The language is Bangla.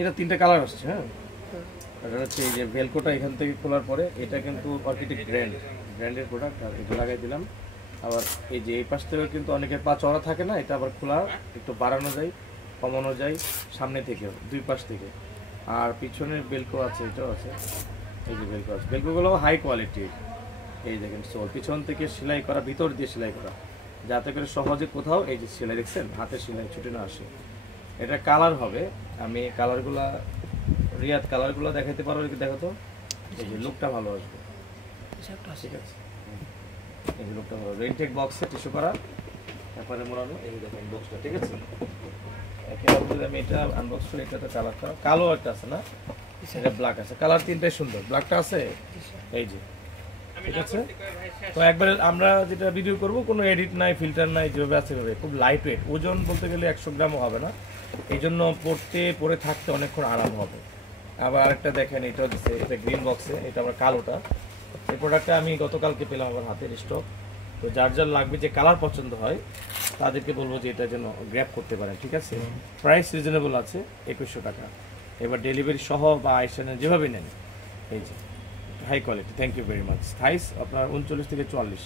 এটা 3টা কালার আসছে। হ্যাঁ, এটা হচ্ছে এই যে ভেলকোটা এখান থেকে খোলার পরে এটা কিন্তু অর্কিটেক্ট ব্র্যান্ডের প্রোডাক্ট, আর এটা লাগাই দিলাম। আবার এই যে এই পাশ থেকে কিন্তু অনেকের পা চড়া থাকে না, এটা আবার খোলা একটু বাড়ানো যায়, কমানো যায়, সামনে থেকেও 2 পাশ থেকে। আর পিছনের বেলকো আছে, এটাও আছে। এই যে বেলকো আছে, বেলকোগুলো হাই কোয়ালিটির। এই দেখেন সোল পিছন থেকে সেলাই করা, ভিতর দিয়ে সেলাই করা, যাতে করে সহজে কোথাও এই যে সেলাই দেখছেন হাতের সেলাই ছুটে না আসে। এটা কালার হবে, আমি কালারগুলা রিয়াদ কালারগুলো দেখাতে পারো, দেখো তো। এই যে লুকটা ভালো আসবে, ঠিক আছে। এই যে লুকটা ভালো, রেনটেক বক্সে টিস্যু করা, তারপরে মোড়ানো। এই দেখেন বক্সটা, ঠিক আছে। একেবারে যদি আমি এটা আনবক্স করি, এটা তো কালারটা কালো একটা আছে না, এটা ব্ল্যাক আছে। কালার 3টাই সুন্দর, ব্ল্যাকটা আছে এই যে, ঠিক আছে। তো একবারে আমরা যেটা ভিডিও করব, কোনো এডিট নাই, ফিল্টার নাই, যেভাবে আছে সেভাবে। খুব লাইট ওয়েট, ওজন বলতে গেলে 100 গ্রামও হবে না, এই জন্য পরে থাকতে অনেকক্ষণ আরাম হবে। আবার আরেকটা দেখেন, এটা হচ্ছে এটা গ্রিন বক্সে, এটা আবার কালোটা। এই প্রোডাক্টটা আমি গতকালকে পেলাম আমার হাতের স্টক। তো যার যার লাগবে, যে কালার পছন্দ হয়, তাদেরকে বলবো যে এটা যেন গ্র্যাব করতে পারেন, ঠিক আছে। প্রাইস রিজনেবল আছে, 2100 টাকা। এবার ডেলিভারি সহ বা আইসানে যেভাবে নেন, এই যে high quality. Thank you very much. Size আপনার 39 থেকে 44।